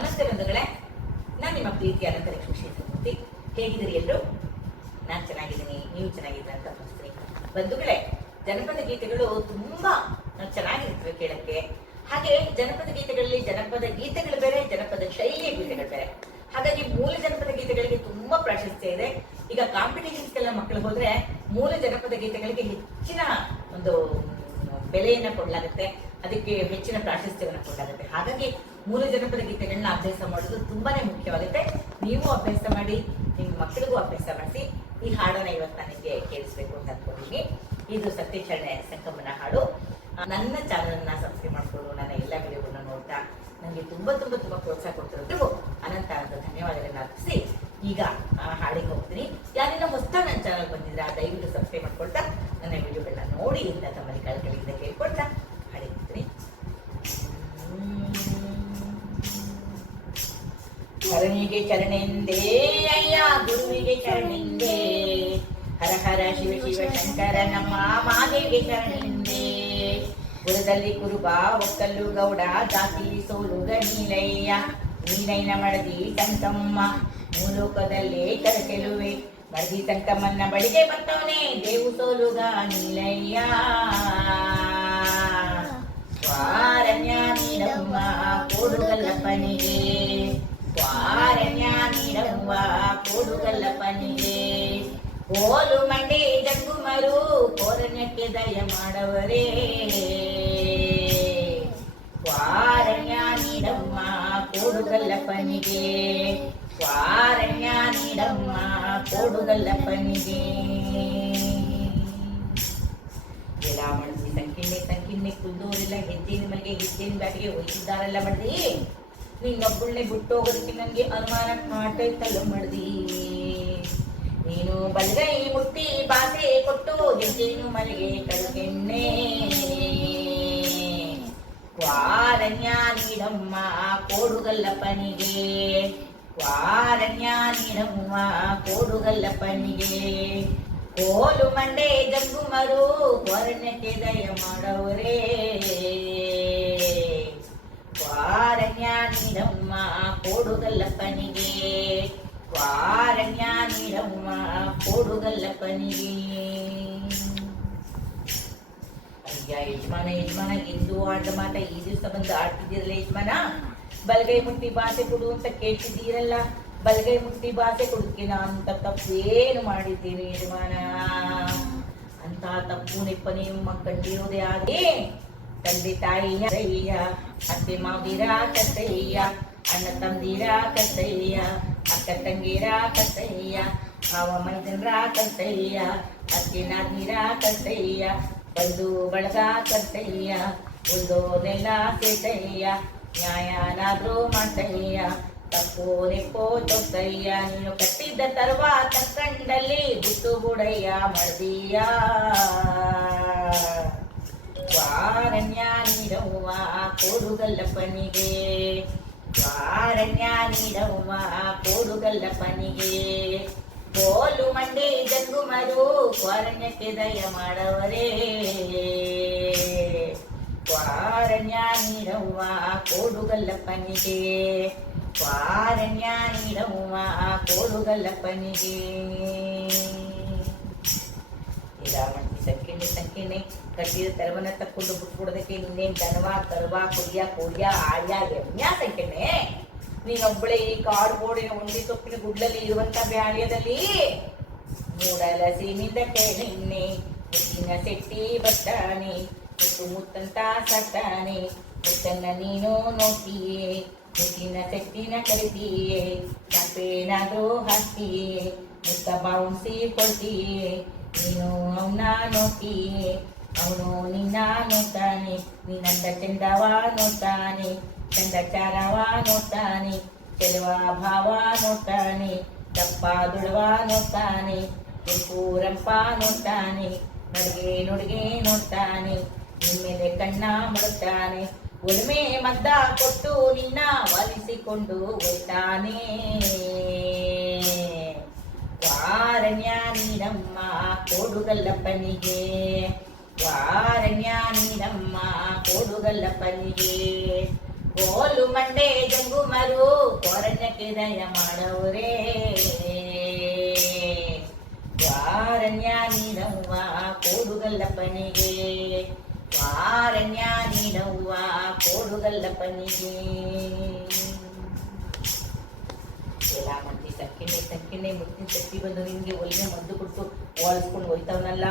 ನಮಸ್ತೆ ಬಂಧುಗಳೇ, ನಾನು ನಿಮ್ಮ ಪ್ರೀತಿಯಾದ ಲಕ್ಷ್ಮೀ ಶ್ರೀಮೂರ್ತಿ. ಹೇಗಿದ್ದೀರಿ ಎಲ್ಲರೂ? ನಾನು ಚೆನ್ನಾಗಿದ್ದೀನಿ, ನೀವು ಚೆನ್ನಾಗಿದ್ದೀರ ಅಂತ ಭಾವಿಸ್ತೀನಿ. ಬಂಧುಗಳೇ, ಜನಪದ ಗೀತೆಗಳು ತುಂಬಾ ಚೆನ್ನಾಗಿರ್ತವೆ ಕೇಳಕ್ಕೆ. ಹಾಗೆ ಜನಪದ ಗೀತೆಗಳಲ್ಲಿ ಜನಪದ ಗೀತೆಗಳು ಬೇರೆ, ಜನಪದ ಶೈಲಿಯ ಗೀತೆಗಳು ಬೇರೆ. ಹಾಗಾಗಿ ಮೂಲ ಜನಪದ ಗೀತೆಗಳಿಗೆ ತುಂಬಾ ಪ್ರಾಶಸ್ತ್ಯ ಇದೆ. ಈಗ ಕಾಂಪಿಟೇಷನ್ಸ್ಗೆಲ್ಲ ಮಕ್ಕಳು ಹೋದ್ರೆ ಮೂಲ ಜನಪದ ಗೀತೆಗಳಿಗೆ ಹೆಚ್ಚಿನ ಒಂದು ಬೆಲೆಯನ್ನ ಕೊಡಲಾಗುತ್ತೆ, ಅದಕ್ಕೆ ಹೆಚ್ಚಿನ ಪ್ರಾಶಸ್ತ್ಯವನ್ನು ಕೊಡಲಾಗುತ್ತೆ. ಹಾಗಾಗಿ ಮೂಲ ಜನಪದ ಗೀತೆಗಳನ್ನ ಅಭ್ಯಾಸ ಮಾಡೋದು ತುಂಬಾನೇ ಮುಖ್ಯವಾಗುತ್ತೆ. ನೀವು ಅಭ್ಯಾಸ ಮಾಡಿ, ನಿಮ್ಮ ಮಕ್ಕಳಿಗೂ ಅಭ್ಯಾಸ ಮಾಡಿಸಿ. ಈ ಹಾಡನ್ನ ಇವತ್ತು ನನಗೆ ಕೇಳಿಸ್ಬೇಕು ಅಂತ ಅನ್ಕೊಂಡಿದ್ದೀನಿ. ಇದು ಸತ್ಯಚರಣೆ ಸಂಗಮನ ಹಾಡು. ನನ್ನ ಚಾನಲ್ ಅನ್ನ ಸಬ್ಸ್ಕ್ರೈಬ್ ಮಾಡಿಕೊಂಡು ನನ್ನ ಎಲ್ಲ ವಿಡಿಯೋಗಳನ್ನ ನೋಡ್ತಾ ನನಗೆ ತುಂಬಾ ತುಂಬಾ ತುಂಬಾ ಪ್ರೋತ್ಸಾಹ ಕೊಡ್ತಿರೋದು ಅನಂತ ಧನ್ಯವಾದಗಳನ್ನ ಅರ್ಪಿಸಿ ಈಗ ಹಾಡಿಗೆ ಹೋಗ್ತೀನಿ. ಯಾರೆಲ್ಲ ಹೊಸದಾಗಿ ನನ್ನ ಚಾನಲ್ ಬಂದಿದ್ರೆ ದಯವಿಟ್ಟು ಸಬ್ಸ್ಕ್ರೈಬ್ ಮಾಡ್ಕೊಳ್ತಾ ನನ್ನ ವಿಡಿಯೋಗಳನ್ನ ನೋಡಿ ಅಂತ ತಮ್ಮಲ್ಲಿ ಕಳಕಳಿಯಿಂದ ಕೇಳ್ಕೊಳ್ತಾ ಹಾಡಿಗೆ ಹೋಗ್ತೀನಿ. ಶರಣಿಗೆ ಚರಣೆಂದೇ ಅಯ್ಯ, ಗುರುವಿಗೆ ಚರಣೆಂದೇ, ಹರ ಹರ ಶಿವ ಶಿವ ಶಂಕರ ನಮ್ಮ ಮಾದೇವಿಗೆ ಶರಣೆಂದೇ. ಕುಲದಲ್ಲಿ ಕುರುಬ ಒಕ್ಕಲ್ಲು ಗೌಡ, ಜಾತಿ ಸೋಲುಗ ನೀಲಯ್ಯ, ನೀಲಯ್ಯನ ಮಡದಿ ಸಂಕಮ್ಮ, ಮೂಲೋಕದಲ್ಲೇ ಕರಕೆಲುವೆ, ಮಡದಿ ಸಂಕಮ್ಮನ ಬಳಿಗೆ ಬಂತವನೇ ದೇವು ಸೋಲುಗ ನೀಲಯ್ಯ. ವಾರಣ್ಯ ನೀಡವ್ವ ಕೋಡುಗಲ್ಲಪ್ಪನಿಗೆ, ವಾರಣ್ಯ ನೀಡವ್ವ ಕೋಡುಗಲ್ಲಪ್ಪನಿಗೆ, ಕೋಲು ಮಂಡಿ ಜಗ್ಗುಮರು ಕೋರಣ್ಯಕ್ಕೆ ದಯ ಮಾಡವರೇ. ವಾರಣ್ಯ ನೀಡವ್ವ ಕೋಡುಗಲ್ಲಪ್ಪನಿಗೆ, ವಾರಣ್ಯ ನೀಡವ್ವ ಕೋಡುಗಲ್ಲಪ್ಪನಿಗೆ. ಎಲ್ಲ ಮಡದಿ ಸಂಕಿಣ್ಣೆ ಕುಂದೂರಿಲ್ಲ, ಹೆಜ್ಜೆನ ಮನೆಗೆ ಹೆಜ್ಜೆನ ಬ್ಯಾಟಿಗೆ ಹೋಗಿದ್ದಾರಲ್ಲ ಮಡ್ದಿ, ನಿನ್ನೊಬ್ಬಳನ್ನೇ ಬಿಟ್ಟು ಹೋಗೋದಕ್ಕೆ ನನಗೆ ಅನುಮಾನ ಕಾಟೈತಲ್ಲ ಮಡ್ದಿ. ನೀನು ಬಲಗೈ ಮುಟ್ಟಿ ಬಾಸೆ ಕೊಟ್ಟು ಹೆಜ್ಜೆನು ಮನೆಗೆ ಕಳುಗೆಣ್ಣೆ. ವಾರಣ್ಯ ನೀಡಮ್ಮ ಕೋಡುಗಲ್ಲಪ್ಪನಿಗೆ, ವಾರಣ್ಯ ನೀಡಮ್ಮ ಕೋಡುಗಲ್ಲಪ್ಪನಿಗೆ, ಕೋಲು ಮಂಡೆ ಜಗ್ಗುಮರು ವಾರಣ್ಯಕ್ಕೆ ದಯ ಮಾಡವರೇ. ವಾರಣ್ಯ ನೀಡಮ್ಮ ಕೋಡುಗಲ್ಲಪ್ಪನಿಗೆ, ವಾರಣ್ಯ ನೀಡಮ್ಮ ಕೋಡುಗಲ್ಲಪ್ಪನಿಗೆ. ಅಯ್ಯ ಯಜಮಾನ ಎಂದು ಆಡಿದ ಮಾತ ಈ ದಿವಸ ಬಂದು ಆಡ್ತಿದ್ದೀರಲ್ಲ ಯಜಮಾನ. ಬಲಗೈ ಮುಟ್ಟಿ ಭಾಷೆ ಕೊಡು ಅಂತ ಕೇಳ್ತಿದ್ದೀರಲ್ಲ, ಬಲಗೈ ಮುಟ್ಟಿ ಭಾಷೆ ಕೊಡುಕ್ಕೆ ನಾನು ತಪ್ಪೇನು ಮಾಡಿದ್ದೀನಿ ಯಜಮಾನ? ಅಂತ ತಪ್ಪು ನೆಪ್ಪ ನೀವು ಕಂಡಿರೋದೇ ಆಗಿ ತಂದೆ ತಾಯಿಯ ಕತ್ತಯ್ಯ, ಅತ್ತೆ ಮಾವಿರ ಕತ್ತಯ್ಯ, ಅಣ್ಣ ತಂದಿರ ಕತ್ತಯ್ಯ, ಅಕ್ಕ ತಂಗಿರ ಕತ್ತಯ್ಯ, ಭಾವ ಮೈದನರ ಕತ್ತಯ್ಯ, ಅತ್ತೆ ನಾದಿರ ಕತ್ತಯ್ಯ, ಬಂಧು ಬಳಗ ಕತ್ತಯ್ಯ, ಉಳ್ದೋನೆಲ್ಲ ಸೇತಯ್ಯ, ನ್ಯಾಯನಾದ್ರೂ ಮಾಡ್ತಯ್ಯ, ತಪ್ಪೋ ನೆಪ್ಪೋ ಚೊತ್ತಯ್ಯ, ನೀನು ಕಟ್ಟಿದ್ದ ತರುವ ತಕ್ಕಂಡಲ್ಲಿ ಬಿಟ್ಟು ಬುಡಯ್ಯ ಮಡ್ದಿಯ. ವಾರಣ್ಯ ನೀಡವ್ವ ಕೋಡುಗಲ್ಲಪ್ಪನಿಗೆ, ವಾರಣ್ಯ ನೀಡವ್ವ ಕೋಡುಗಲ್ಲಪ್ಪನಿಗೆ, ಕೋಲು ಮಂಡಿ ಜಗ್ಗುಮರು ವಾರಣ್ಯಕ್ಕೆ ದಯ ಮಾಡವರೇ. ವಾರಣ್ಯ ನೀಡವ್ವ ಕೋಡುಗಲ್ಲಪ್ಪನಿಗೆ, ವಾರಣ್ಯ ನೀಡವ್ವ ಕೋಡುಗಲ್ಲಪ್ಪನಿಗೆ. ಸಂಕಿಣ್ಣೆ ಕಟ್ಟಿದ ತರವನ್ನ ತಕ್ಕೊಂಡು ಬಿಟ್ಬಿಡೋದಕ್ಕೆ ನಿನ್ನೇನ್ ದನವಾ ಕರುವಾ ಕುಡಿಯ ಕೋಡ್ಯ ಆಡ್ಯ ಎಮ್ಯ ಸಂಕಿಣ್ಣೆ? ನೀನೊಬ್ಬಳೆ ಈ ಕಾಡು ಬೋಡಿನ ಉಂಡಿ ಸೊಪ್ಪಿನ ಗುಡ್ಲಲ್ಲಿ ಇರುವಂತ ಬ್ಯಾಳ್ಯದಲ್ಲಿ ಮೂಡಲ ಸೀನಿಂದ ಕೆಳೆಣ್ಣೆ, ಮುತ್ತಿನ ಸೆಟ್ಟಿ ಬತ್ತಾನೆ, ಮುತ್ತು ಮುತ್ತಂತ ಸತ್ತಾನೆ, ಮುತ್ತನ್ನ ನೀನು ನೋಡ್ತೀಯೇ, ಮುತ್ತಿನ ಸೆಟ್ಟಿನ ಕರಿತೀಯೇ, ಚಂಪೇನಾದ್ರೂ ಹಾಕ್ತೀಯೇ, ಮುತ್ತ ಬಾವುಣಿಸಿ ಕೊಡ್ತೀಯೇ, ನೀನು ಅವನ ನೋಡ್ತೀಯೇ, ಅವನು ನಿನ್ನ ನೋಡ್ತಾನೆ, ನಿನ್ನಂತ ಚಂದವ ನೋಡ್ತಾನೆ, ಚಂದಚಾರವ ನೋಡ್ತಾನೆ, ಚೆಲುವ ಭಾವ ನೋಡ್ತಾನೆ, ದಪ್ಪ ದುಳವ ನೋಡ್ತಾನೆ, ಕೆಂಪು ರಂಪ ನೋಡ್ತಾನೆ, ನುಡುಗೆ ನೋಡ್ತಾನೆ, ನಿಮ್ಮೇಲೆ ಕಣ್ಣ ಮಾಡುತ್ತಾನೆ, ಉಳುಮೆ ಮದ್ದ ಕೊಟ್ಟು ನಿನ್ನ ವಾಲಿಸಿಕೊಂಡು ಹೋಗ್ತಾನೆ. ವಾರಣ್ಯ ನೀಡಮ್ಮ ಕೋಡುಗಲ್ಲಪ್ಪನಿಗೆ, ವಾರಣ್ಯ ನೀಡಮ್ಮ ಕೋಡುಗಲ್ಲಪ್ಪನಿಗೆ, ಕೋಲು ಮಂಡೆ ಜಂಗುಮರು ಕೋರಣ್ಯಕ್ಕೆ ದಯ ಮಾಡವರೇ ವಾರಣ್ಯ ನೀಡವ್ವ ಕೋಡುಗಲ್ಲಪ್ಪನಿಗೆ ವಾರಣ್ಯ ನೀಡವ್ವ ಕೋಡುಗಲ್ಲಪ್ಪನಿಗೆ ಎಲ್ಲ ಮಂದಿ ತಕ್ಕಿಣೆ ಮುತ್ತಿನ ಶಕ್ತಿ ಬಂದು ನಿನ್ಗೆ ಒಲಿಗೆ ಮದ್ದು ಕೊಟ್ಟು ಓಡಿಸ್ಕೊಂಡು ಹೋಯ್ತವನಲ್ಲ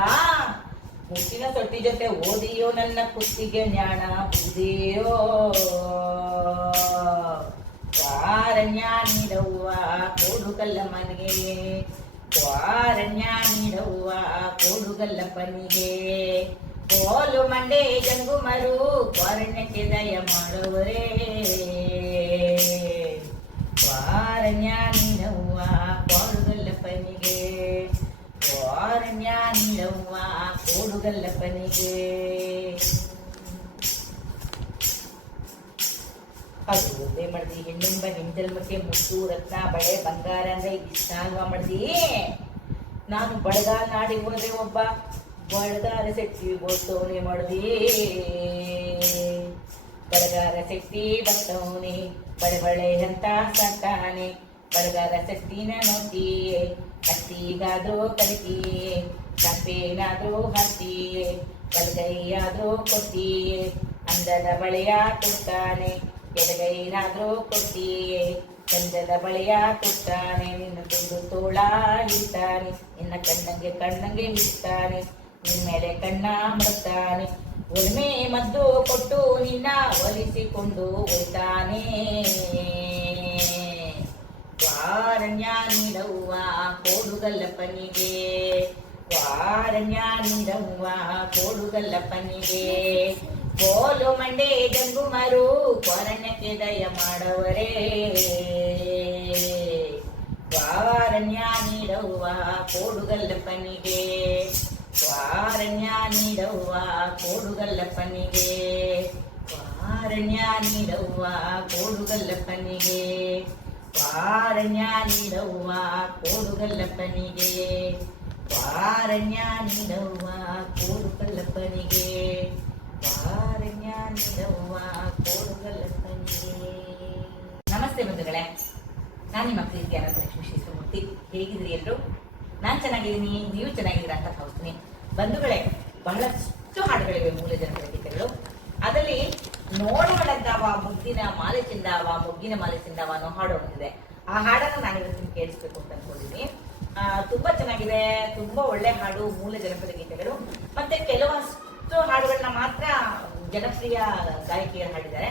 ಮುತ್ತಿನ ತೊಟ್ಟಿ ಜೊತೆ ಓದಿಯೋ ನನ್ನ ಕುತ್ತಿಗೆ ಜ್ಞಾನ ಬುದ್ಧಿಯೋ ವಾರಣ್ಯ ನೀಡವ್ವ ಕೋಡುಗಲ್ಲಮ್ಮನಿಗೆ ವಾರಣ್ಯ ನೀಡವ್ವ ಕೋಡುಗಲ್ಲಪ್ಪನಿಗೆ ಕೋಲು ಮಂಡೆ ಜಂಗುಮರು ವಾರಣ್ಯಕ್ಕೆ ದಯ ಮಾಡುವರೇ ವಾರಣ್ಯ ನೀಡವ್ವ ಕೋಡುಗಲ್ಲಪ್ಪನಿಗೆ ವಾರಣ್ಯ ನೀಡವ್ವ ಕೋಡುಗಲ್ಲಪ್ಪನಿಗೆ ಅದು ಒಬ್ಬೆ ಮಾಡ್ದಿ ಹೆಣ್ಣೆಂಬ ಹೆಣ್ಜಲ್ಮಕ್ಕೆ ಮುತ್ತು ರತ್ನ ಬಳೆ ಬಂಗಾರ ಅಂದ್ರೆ ಇಷ್ಟ ಅಲ್ವಾ ಮಾಡ್ದಿ ನಾನು ಬಡಗಾಲ್ ನಾಡಿ ಹೋದ್ರೆ ಒಬ್ಬ ಬಡಗಾರ ಶೆಟ್ಟಿ ಬೋಲ್ತವನೆ ಮಾಡ್ದಿ ಬಡಗಾರ ಶೆಟ್ಟಿ ಬರ್ತವನೆ ಬಳೆ ಅಂತ ಸಟ್ಟಾನೆ ಬಡಗಾರ ಶೆಟ್ಟಿನ ನೋಡ್ತೀಯೇ ಹತ್ತಿಗಾದ್ರೂ ಕಲಿತೀಯೇ ಚಂಪೇನಾದ್ರೂ ಹಾಕ್ತೀಯೇ ಬಲಗೈಯಾದ್ರೂ ಕೊಡ್ತೀಯೇ ಅಂದದ ಬಳೆಯ ಕೊಡ್ತಾನೆ ಎಡಗೈನಾದ್ರೂ ಕೊಡ್ತೀಯೇ ಚಂದದ ಬಳೆಯ ಕೊಡ್ತಾನೆ ನಿನ್ನ ತುಂಡು ತೋಳ ಹಿಡ್ತಾನೆ ನಿನ್ನ ಕಣ್ಣಂಗೆ ಹಿಡ್ತಾನೆ ನಿನ್ನ ಮೇಲೆ ಕಣ್ಣ ಮುಡ್ತಾನೆ ಉಳ್ಮೆ ಮದ್ದು ಕೊಟ್ಟು ನಿನ್ನ ಒಲಿಸಿಕೊಂಡು ಹೋಯ್ತಾನೆ ವಾರಣ್ಯ ನೀಡವ್ವ ಕೋಡುಗಲ್ಲಪ್ಪನಿಗೆ ವಾರಣ್ಯ ನೀಡವ್ವ ಕೋಡುಗಲ್ಲಪ್ಪನಿಗೆ ಕೋಲು ಮಂಡೆ ಜಂಗುಮರು ವಾರಣ್ಯಕ್ಕೆ ದಯ ಮಾಡವರೇ ವಾರಣ್ಯ ನೀಡವ್ವ ಕೋಡುಗಲ್ಲಪ್ಪನಿಗೆ ವಾರಣ್ಯ ನೀಡವ್ವ ಕೋಡುಗಲ್ಲಪ್ಪನಿಗೆ ವಾರಣ್ಯ ನೀಡವ್ವ ಕೋಡುಗಲ್ಲಪ್ಪನಿಗೆ ವಾರಣ್ಯ ನೀಡವ್ವ ಕೋಡುಗಲ್ಲಪ್ಪನಿಗೆ ವಾರಣ್ಯ ನೀಡವ್ವ ಕೋಡುಗಲ್ಲಪ್ಪನಿಗೆ ವಾರಣ್ಯ ನೀಡವ್ವ ಕೋಡುಗಲ್ಲಪ್ಪನಿಗೆ. ನಮಸ್ತೆ ಬಂಧುಗಳೇ, ನಾನು ನಿಮ್ಮ ಪ್ರೀತಿಯ ಲಕ್ಷ್ಮೀ ಶ್ರೀಮೂರ್ತಿ. ಹೇಗಿದ್ರಿ ಎಲ್ಲರೂ? ನಾನು ಚೆನ್ನಾಗಿದ್ದೀನಿ, ನೀವು ಚೆನ್ನಾಗಿದ್ದೀರಾ ಅಂತ ಭಾವಿಸ್ತೀನಿ. ಬಂಧುಗಳೇ, ಬಹಳಷ್ಟು ಹಾಡುಗಳಿವೆ ಮೂಲ ಜನಪದ ಗೀತೆಗಳು. ಅದರಲ್ಲಿ ನೋಡವಳದ್ದಾವ ಮುಗ್ಗಿನ ಮಾಲೆ ಚಿಂದಾವ ಮುಗ್ಗಿನ ಮಾಲೆ ಚಿಂದಾವ ಅನ್ನೋ ಹಾಡು ಒಂದಿದೆ. ಆ ಹಾಡನ್ನು ನಾನು ಇವತ್ತಿನ ಕೇಳಿಸ್ಬೇಕು ಅಂತ ಅನ್ಕೊಂಡಿದ್ದೀನಿ. ತುಂಬಾ ಚೆನ್ನಾಗಿದೆ, ತುಂಬಾ ಒಳ್ಳೆ ಹಾಡು, ಮೂಲ ಜನಪದ ಗೀತೆಗಳು. ಮತ್ತೆ ಕೆಲವಷ್ಟು ಹಾಡುಗಳನ್ನ ಮಾತ್ರ ಜನಪ್ರಿಯ ಗಾಯಕಿಯರು ಹಾಡಿದ್ದಾರೆ.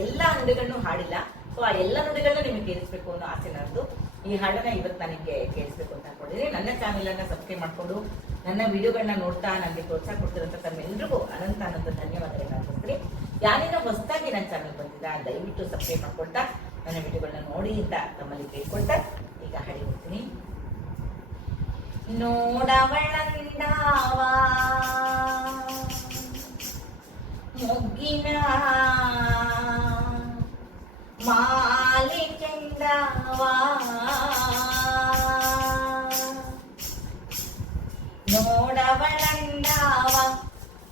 ಎಲ್ಲ ನುಡಿಗಳನ್ನು ಹಾಡಿಲ್ಲ. ಸೊ ಆ ಎಲ್ಲ ನುಡಿಗಳನ್ನ ನಿಮಗೆ ಕೇಳಿಸ್ಬೇಕು ಅನ್ನೋ ಆಸೆ ನನ್ನದು. ಈ ಹಾಡನ್ನ ಇವತ್ತು ನಾನು ನಿಮಗೆ ಕೇಳಿಸ್ಬೇಕು ಅಂತ ಅನ್ಕೊಂಡಿದ್ದೀನಿ. ನನ್ನ ಚಾನೆಲ್ ಅನ್ನ ಸಬ್ಸ್ಕ್ರೈಬ್ ಮಾಡ್ಕೊಂಡು ನನ್ನ ವಿಡಿಯೋಗಳನ್ನ ನೋಡ್ತಾ ನನಗೆ ಪ್ರೋತ್ಸಾಹ ಕೊಡ್ತಿರೋಂಥ ತಮ್ಮೆಲ್ಲರಿಗೂ ಅನಂತ ಧನ್ಯವಾದಗಳನ್ನ ಅರ್ಪಿಸ್ತೀನಿ. ಯಾರೇನೋ ಹೊಸದಾಗಿ ನನ್ನ ಚಾನಲ್ ಬಂದಿದ್ದ ದಯವಿಟ್ಟು ಸಬ್ಸ್ಕ್ರೈಬ್ ಮಾಡ್ಕೊಳ್ತಾ ನನ್ನ ವಿಡಿಯೋಗಳನ್ನ ನೋಡಿ ಅಂತ ತಮ್ಮಲ್ಲಿ ಕೇಳ್ಕೊಳ್ತಾ ಈಗ ಹಾಡಿ ಹೋಗ್ತೀನಿ. ನೋಡವಳಂದಾವ ಮೊಗ್ಗಿನ ಮಾಲೆ ಚಂದವ ನೋಡವಳಂದಾವ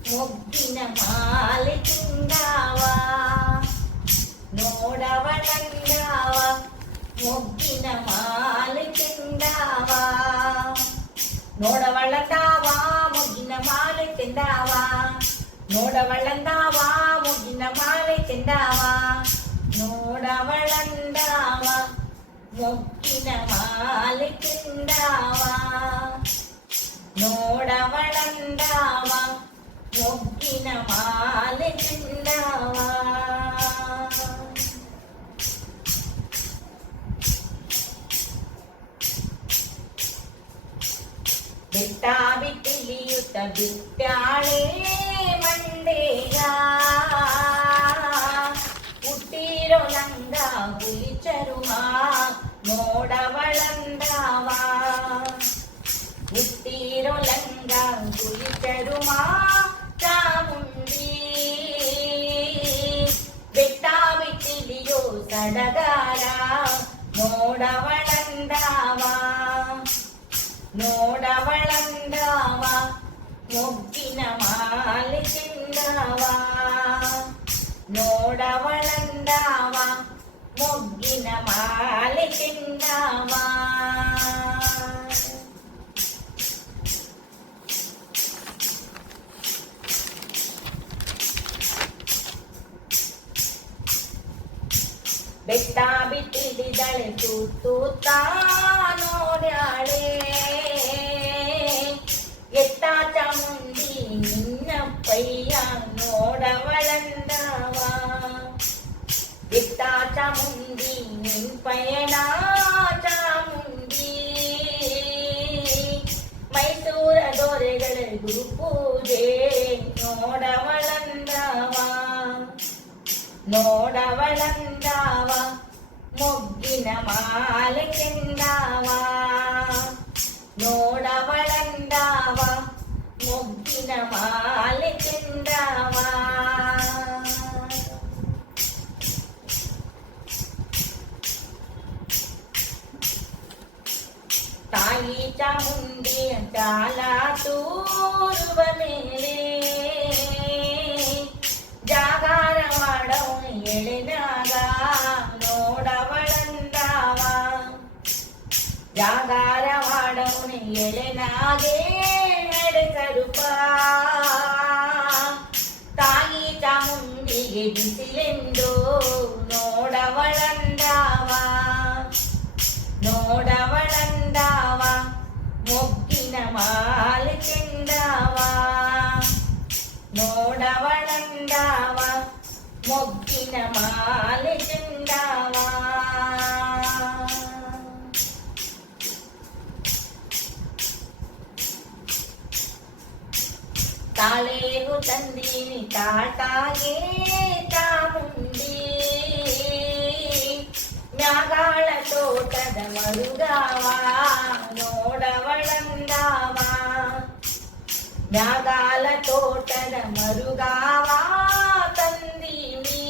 ಮೊಗ್ಗಿನ ಮಾಲೆ ಚಂದವ ನೋಡವಳಂದಾವ ಮೊಗ್ಗಿನ ಮಾಲೆ ಚಂದವ ನೋಡವಳಂದಾವ ಮೊಗ್ಗಿನ ಮಾಲೆ ಚಂದವ ನೋಡವಳಂದಾವ ಮೊಗ್ಗಿನ ಮಾಲೆ ಚಂದವ ನೋಡವಳಂದಾವ ಮೊಗ್ಗಿನ ಮಾಲೆ ಚಂದವ ನೋಡವಳಂದಾವ ಮೊಗ್ಗಿನ ಮಾಲೆ ಚಂದವ ಬೆಟ್ಟ ಬಿಟ್ಟಿಲಿಯುತ್ತ ಬಿಟ್ಟಾಳೆ ಮಂಡೆಗ ಹುಟ್ಟಿರೋ ಲಂಗ ಹುಲಿ ಚರುಮ ನೋಡವಳಂದಾವ ಹುಟ್ಟಿರೋ ಲಂಗ ಹುಲಿ ಚರುಮ ಚಾಮುಂಡಿ ಬೆಟ್ಟ ಬಿಟ್ಟಿಲಿಯೋ ಸಡಗಾರ ನೋಡವಳಂದಾವ ನೋಡವಳಂದಾವ ಮೊಗ್ಗಿನ ಮಾಲೆ ಚೆಂದವ ನೋಡವಳಂದಾವ ಮೊಗ್ಗಿನ ಮಾಲೆ ಚೆಂದಾವ. ಬೆಟ್ಟ ಬಿಟ್ಟಿಳಿದಳೆ ಸುತ್ತೂತಾ ನೋಡ್ಯಾಳೆ, ಎತ್ತ ಚಾಮುಂಡಿ ನಿನ್ನಪ್ಪಯ್ಯ ನೋಡವಳಂದವ. ಎತ್ತ ಚಾಮುಂಡಿ ನಿನ್ಪಯಣ ಚಾಮುಂಡಿ, ಮೈಸೂರ ದೊರೆಗಳ ಗುರುಪೂಜೆ ನೋಡವಳಂದವ. ನೋಡವಳಂದಾವ ಮೊಗ್ಗಿನ ಮಾಲೆ ಚೆಂದಾವ. ನೋಡವಳಂದಾವ ಮೊಗ್ಗಿನ ಮಾಲೆ ಚೆಂದಾವ. ತಾಯಿ ಚಾಮುಂಡಿ ಚಾಲ ತೂರುವ ಮೇಲೆ, ಜಾಗಾರ ಮಾಡವ ಎಳೆದಾಗ ನೋಡವಳಂದಾವ. ಜಾಗಾರ ಮಾಡವನ ಎಳೆನಾಗೆ ನಡೆಸರುಪ, ತಾಯಿ ಚಾಮುಂಡಿಗೆ ಬಿಸಿಲೆಂದು ನೋಡವಳಂದಾವ. ನೋಡವಳಂದಾವ ಮೊಗ್ಗಿನ ಮಾಲೆ ಚೆಂದಾವ. ನೋಡವಳಂದಾವ ಮೊಗ್ಗಿನ ಮಾಲೆ ಚೆಂದಾವ. ತಾಳೆಗೂ ತಂದೀನಿ ತಾಟಾಗೆ ಚಾಮುಂಡಿ, ಮ್ಯಾಗಾಳ ತೋಟದ ಮರುಗಾವ ನೋಡವಳಂದಾವ. ಮ್ಯಾಗಾಲ ತೋಟದ ಮರುಗಾವ ತಂದೀನಿ,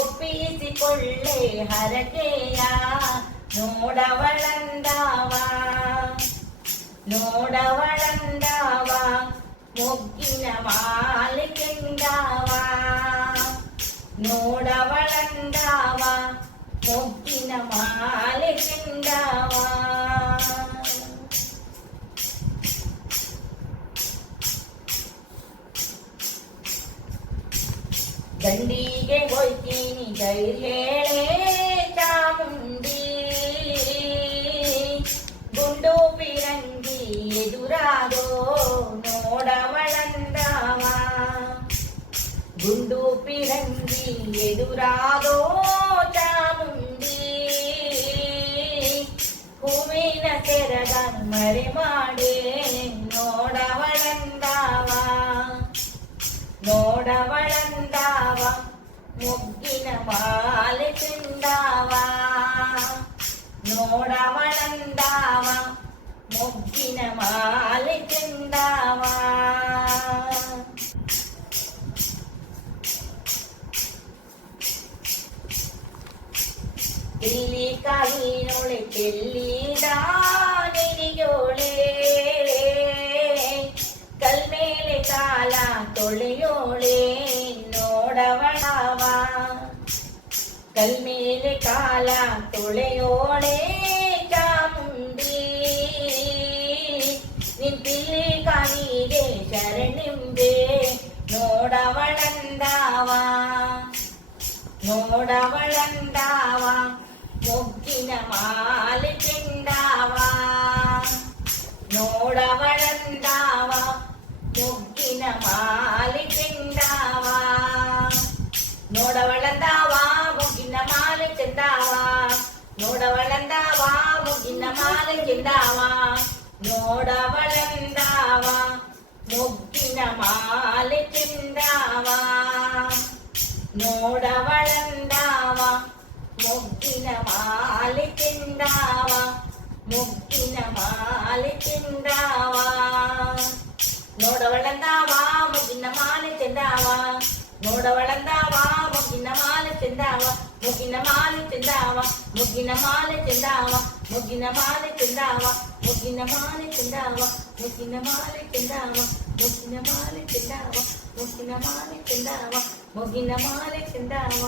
ಒಪ್ಪಿಸಿಕೊಳ್ಳೆ ಹರಕೆಯ ನೋಡವಳಂದಾವ. ನೋಡವಳಂದಾವ ಮೊಗ್ಗಿನ ಮಾಲೆ ಚೆಂದಾವ. ನೋಡವಳಂದಾವ ಮೊಗ್ಗಿನ ಮಾಲೆ ಚೆಂದಾವ. ದಂಡಿಗೆ ಹೋಯ್ತೀನಿ ಜೈ ಹೇಳೆ ಚಾಮುಂಡಿ, ಗುಂಡು ಪಿರಂಗಿ ಎದುರಾದೋ ನೋಡವಳಂದಾವ. ಗುಂಡು ಪಿರಂಗಿ ಎದುರಾದೋ ಚಾಮುಂಡಿ, ಹೂವಿನ ತೆರದ ಮರೆ ಮಾಡೇ ನೋಡವಳಂದಾವ. ನೋಡವಳಂದಾವ ಮೊಗ್ಗಿನ ಮಾಲೆ ಚೆಂದಾವ. ನೋಡವಳಂದಾವ ಮೊಗ್ಗಿನ ಮಾಲೆ ಚೆಂದಾವ. ಇಲ್ಲಿ ಕಾಯಿನೊಳೆ ಚೆಲ್ಲಿದ ನಿರಿಯೋಳೆ, ಕಲ್ಮೇಲೆ ಕಾಲ ತೊಳೆಯೋಳೆ ನೋಡವಳವ. ಕಲ್ಮೇಲೆ ಕಾಲ ತೊಳೆಯೋಳೆ ಚಾಮುಂಡಿ, ನಿಂತಿಲ್ಲಿ ಕಾಯಿಗೆ ಶರಣಿಂಬೆ ನೋಡವಳಂದಾವ. ನೋಡವಳಂದಾವ ಮೊಗ್ಗಿನ ಮಾಲೆ ಚೆಂದಾವ. ನೋಡವಳಂದಾವ ಮೊಗ್ಗಿನ ಮಾಲೆ ಚೆಂದಾವ. ನೋಡವಳಂದಾವ ಮೊಗ್ಗಿನ ಮಾಲೆ ಚೆಂದಾವ. ನೋಡವಳಂದಾವ ಮೊಗ್ಗಿನ ಮಾಲೆ ಚೆಂದಾವ. ನೋಡವಳಂದಾವ ಮೊಗ್ಗಿನ ಮಾಲೆ ಚೆಂದಾವ. ನೋಡವಳಂದಾವ ಮೊಗ್ಗಿನ ಮಾಲೆ ಚೆಂದಾವ. ಮೊಗ್ಗಿನ ಮಾಲೆ ಚೆಂದಾವ. ನೋಡವಳಂದಾವ ಮೊಗ್ಗಿನ ಮಾಲೆ ಚೆಂದಾವ. ನೋಡವಳಂದಾವ ಮೊಗ್ಗಿನ ಮಾಲೆ ಚೆಂದಾವ ಮುಗಿನ ಮಾಲೆ ಚೆಂದಾವ ಮುಗಿನ ಮಾಲೆ ಚೆಂದಾವ ಮುಗಿನ ಮಾಲೆ ಚೆಂದಾವ ಮುಗಿನ ಮಾಲೆ ಚೆಂದಾವ ಮುಗಿನ ಮಾಲೆ ಚೆಂದಾವ ಮುಗಿನ ಮಾಲೆ ಚೆಂದಾವ ಮುಗಿನ ಮಾಲೆ ಚೆಂದಾವ ಮುಗಿನ ಮಾಲೆ ಚೆಂದಾವ